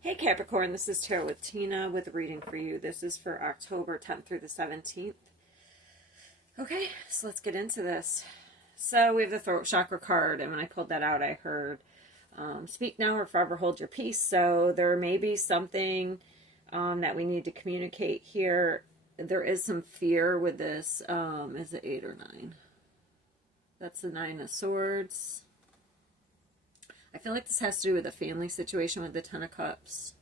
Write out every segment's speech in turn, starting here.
Hey Capricorn, this is Tarot with Tina with a reading for you. This is for October 10th through the 17th. Okay, so let's get into this. So we have the throat chakra card, and when I pulled that out, I heard speak now or forever hold your peace. So there may be something that we need to communicate here. There is some fear with this. Is it 8 or 9? That's the 9 of Swords. I feel like this has to do with a family situation with the Ten of Cups.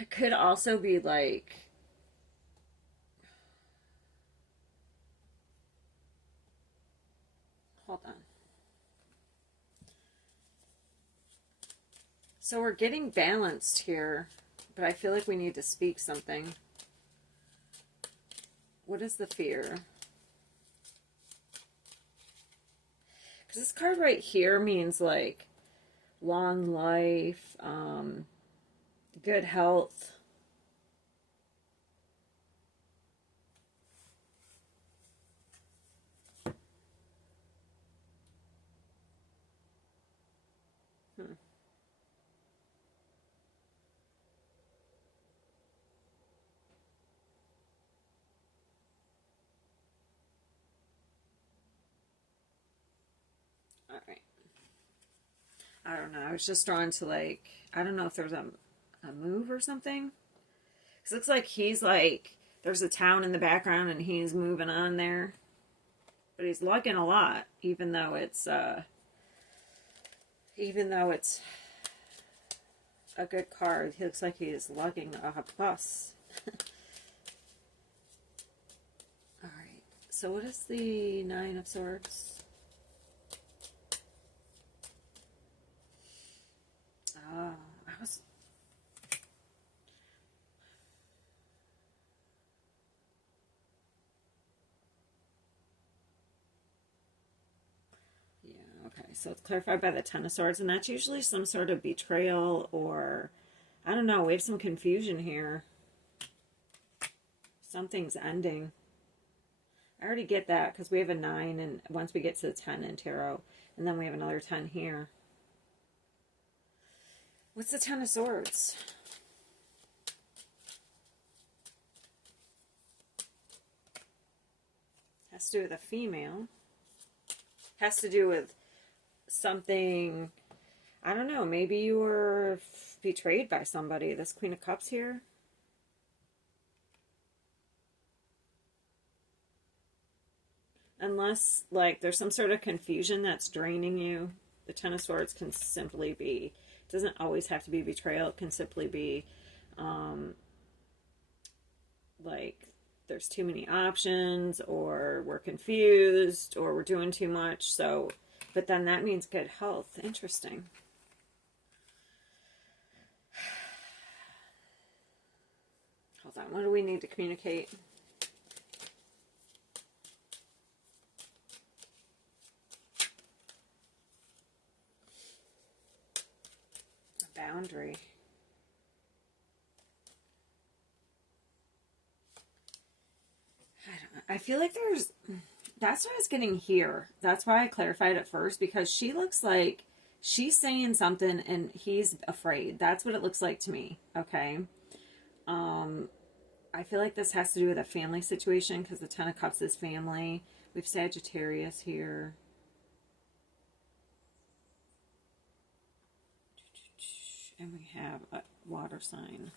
It could also be like, hold on. So we're getting balanced here, but I feel like we need to speak something. What is the fear? Because this card right here means like long life, good health. All right. I don't know. I was just drawn to like, I don't know if there's a move or something. Because it looks like he's like, there's a town in the background and he's moving on there. But he's lugging a lot, even though it's a good card. He looks like he's lugging a bus. Alright. So what is the 9 of Swords? Oh, I was... Yeah, okay. So it's clarified by the Ten of Swords, and that's usually some sort of betrayal or... I don't know, we have some confusion here. Something's ending. I already get that because we have a 9, and once we get to the 10 in tarot, and then we have another 10 here. What's the Ten of Swords? Has to do with a female. Has to do with something, I don't know, maybe you were betrayed by somebody. This Queen of Cups here. Unless, like, there's some sort of confusion that's draining you. The Ten of Swords can simply be, it doesn't always have to be betrayal. It can simply be, like, there's too many options, or we're confused, or we're doing too much. So, but then that means good health. Interesting. Hold on. What do we need to communicate? Boundary. I feel like there's, that's what I was getting here. That's why I clarified it first, because she looks like she's saying something and he's afraid. That's what it looks like to me. Okay. I feel like this has to do with a family situation, because the Ten of Cups is family. We have Sagittarius here. And we have a water sign.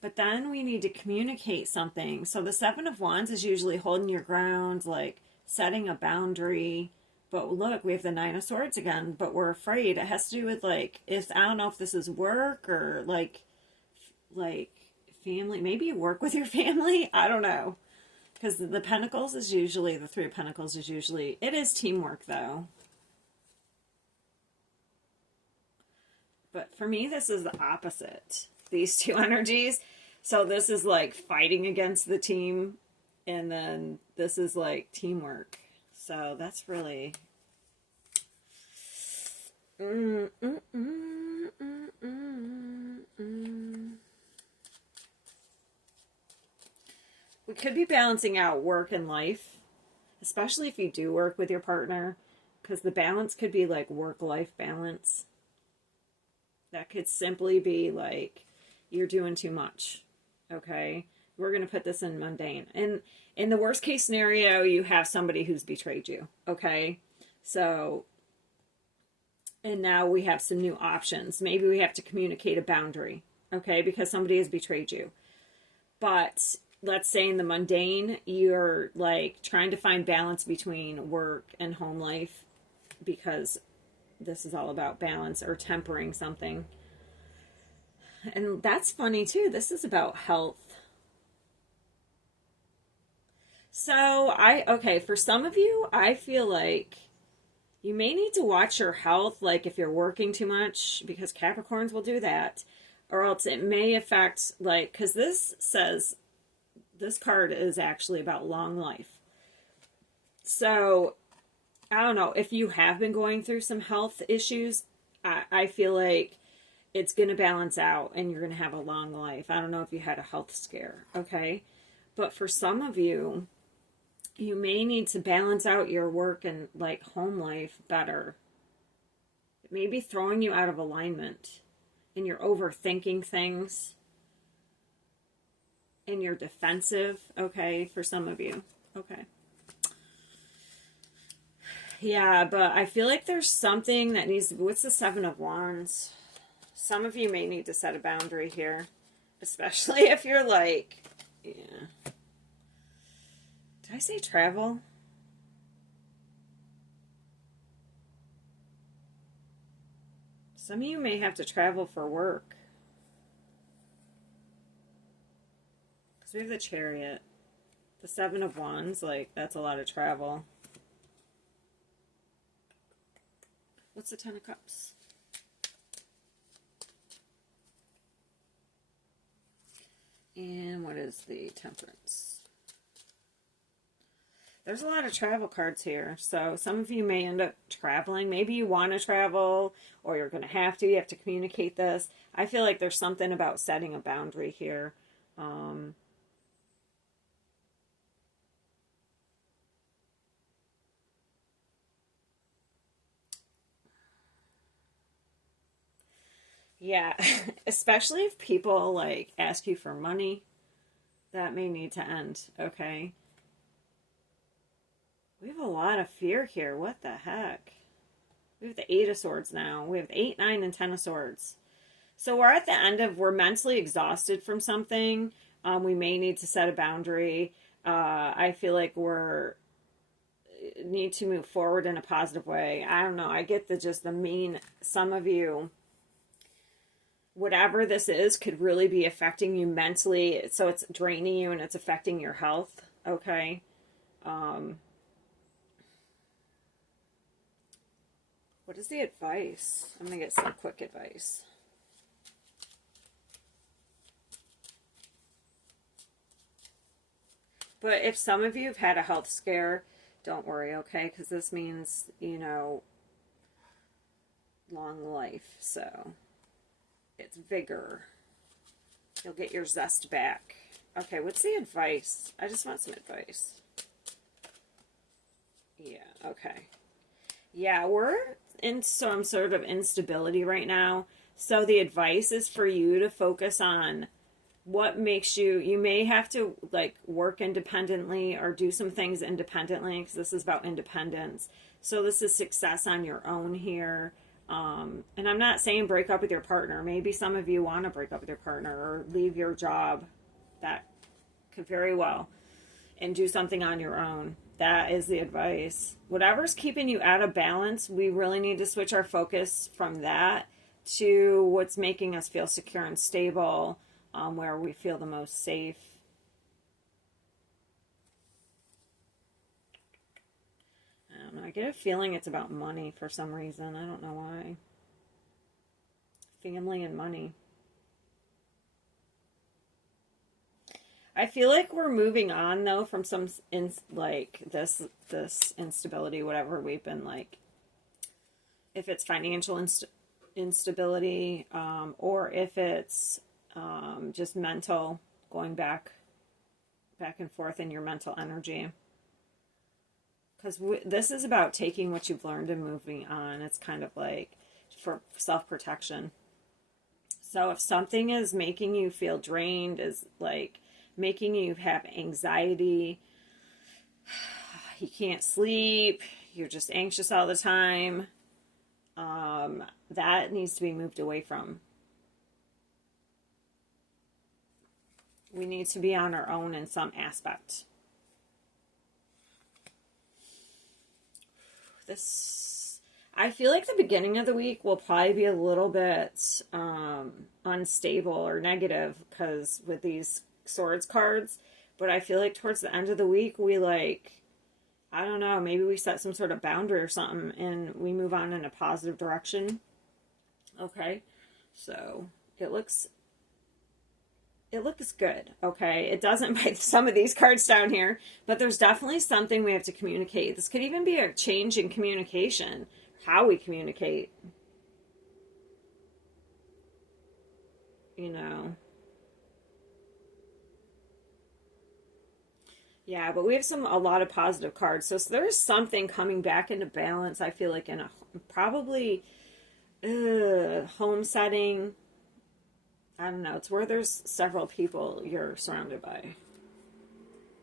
But then we need to communicate something. So the Seven of Wands is usually holding your ground, like setting a boundary. But look, we have the Nine of Swords again, but we're afraid. It has to do with like, if, I don't know if this is work or like family. Maybe you work with your family. I don't know. Because the Pentacles is usually, the Three of Pentacles is usually, it is teamwork though. But for me, this is the opposite. These two energies. So this is like fighting against the team, and then this is like teamwork. So that's really we could be balancing out work and life, especially if you do work with your partner, because the balance could be like work-life balance. That could simply be like, you're doing too much. Okay. We're going to put this in mundane. And in the worst case scenario, you have somebody who's betrayed you. Okay. So, and now we have some new options. Maybe we have to communicate a boundary. Okay. Because somebody has betrayed you. But let's say in the mundane, you're like trying to find balance between work and home life, because this is all about balance or tempering something. And that's funny too. This is about health. So okay, for some of you, I feel like you may need to watch your health, like if you're working too much, because Capricorns will do that, or else it may affect, like, because this says, this card is actually about long life. So, I don't know, if you have been going through some health issues, I feel like it's going to balance out and you're going to have a long life. I don't know if you had a health scare, okay? But for some of you, you may need to balance out your work and like home life better. It may be throwing you out of alignment and you're overthinking things and you're defensive, okay, for some of you. Okay. Yeah, but I feel like there's something that needs to be, what's the Seven of Wands? Some of you may need to set a boundary here, especially if you're like, yeah. Did I say travel? Some of you may have to travel for work. Because we have the Chariot. The Seven of Wands, like, that's a lot of travel. What's the Ten of Cups? And what is the Temperance? There's a lot of travel cards here. So some of you may end up traveling. Maybe you want to travel or you're going to have to. You have to communicate this. I feel like there's something about setting a boundary here. Yeah, especially if people like ask you for money, that may need to end, okay? We have a lot of fear here. What the heck? We have the Eight of Swords now. We have the 8, 9, and 10 of Swords. So we're at the end of, we're mentally exhausted from something. We may need to set a boundary. I feel like need to move forward in a positive way. I don't know. I get some of you, whatever this is, could really be affecting you mentally. So it's draining you and it's affecting your health. Okay. What is the advice? I'm going to get some quick advice. But if some of you have had a health scare, don't worry, okay? Because this means, long life. So it's vigor. You'll get your zest back. Okay, what's the advice? I just want some advice. Yeah, okay. Yeah, we're in some sort of instability right now. So the advice is for you to focus on what makes you may have to like work independently or do some things independently, because this is about independence. So this is success on your own here. And I'm not saying break up with your partner. Maybe some of you want to break up with your partner or leave your job. That could very well. And do something on your own. That is the advice. Whatever's keeping you out of balance, we really need to switch our focus from that to what's making us feel secure and stable, where we feel the most safe. I don't know. I get a feeling it's about money for some reason. I don't know why. Family and money. I feel like we're moving on though from some this instability, whatever we've been like. If it's financial instability, or if it's just mental, going back and forth in your mental energy. Because this is about taking what you've learned and moving on. It's kind of like for self-protection. So if something is making you feel drained, is like making you have anxiety, you can't sleep, you're just anxious all the time, that needs to be moved away from. We need to be on our own in some aspect. I feel like the beginning of the week will probably be a little bit unstable or negative because with these swords cards, but I feel like towards the end of the week we I don't know, maybe we set some sort of boundary or something and we move on in a positive direction. Okay, so it looks good. Okay, it doesn't by some of these cards down here, but there's definitely something we have to communicate. This could even be a change in communication, how we communicate, you know. Yeah, but we have a lot of positive cards, so there's something coming back into balance. I feel like in a probably home setting. I don't know. It's where there's several people you're surrounded by.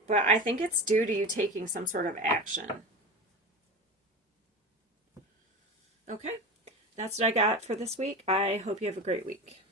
But I think it's due to you taking some sort of action. Okay. That's what I got for this week. I hope you have a great week.